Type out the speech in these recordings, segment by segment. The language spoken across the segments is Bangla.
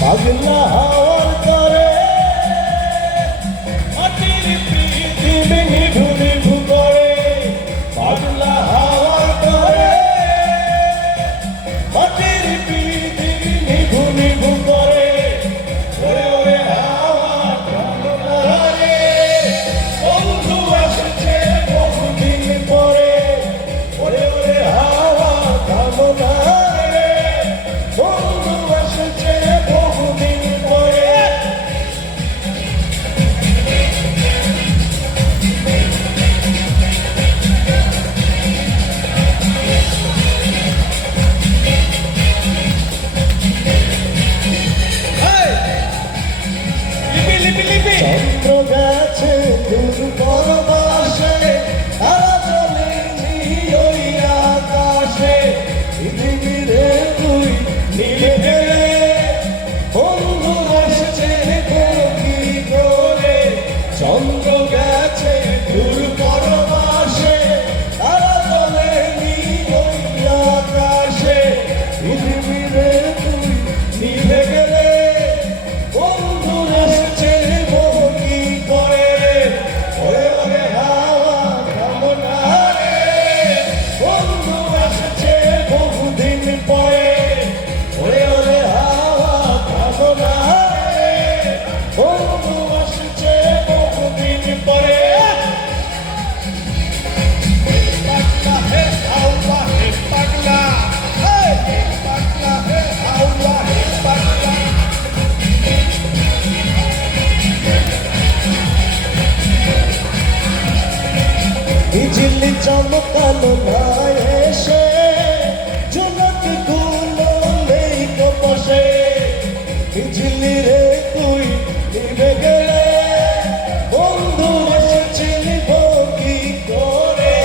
পাগলা হওয়ার করে মাটির পৃথিবী নিভু নিভু করে পাগলা হওয়ার করে মাটির পৃথিবী নিভু নিভু করে ওরে ওরে হাওয়া কামনা রে বন্ধু আসছে বহুদিন পরে ওরে ওরে হাওয়া কামনা রে বন্ধু আসছে বহুদিন পরে চন্দ্র গেছে দূর পরবাসে তারা চলেছি ওই আকাশে পৃথিবীরে তুই নিভে গেলে বন্ধু আসছে কি করে চন্দ্র গেছে দূর পরবাসে তারা চলেনি ওই আকাশে পৃথিবীরে তুই নিভে গেলে বন্ধু আসছে কি করে ওরে ওরে হাওয়া কামনা রে বন্ধু আসছে বহুদিন পরে ওরে ওরে হাওয়া কামনা রে বন্ধু আসছে বহুদিন পরে পাগলা হে হাওয়া হে পাগলা পাগলা হে হাওয়া হে পাগলা বিজলি চমকালো ভাই এসে ঝুনক গুলো নেই কপসে বিজলি রে তুই নিভে গেলে বন্ধু এসেছিলি কি করে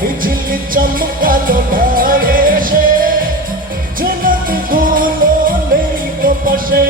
বিজলি চমকালো ভাই এসে ঝুনক গুলো নেই কপসে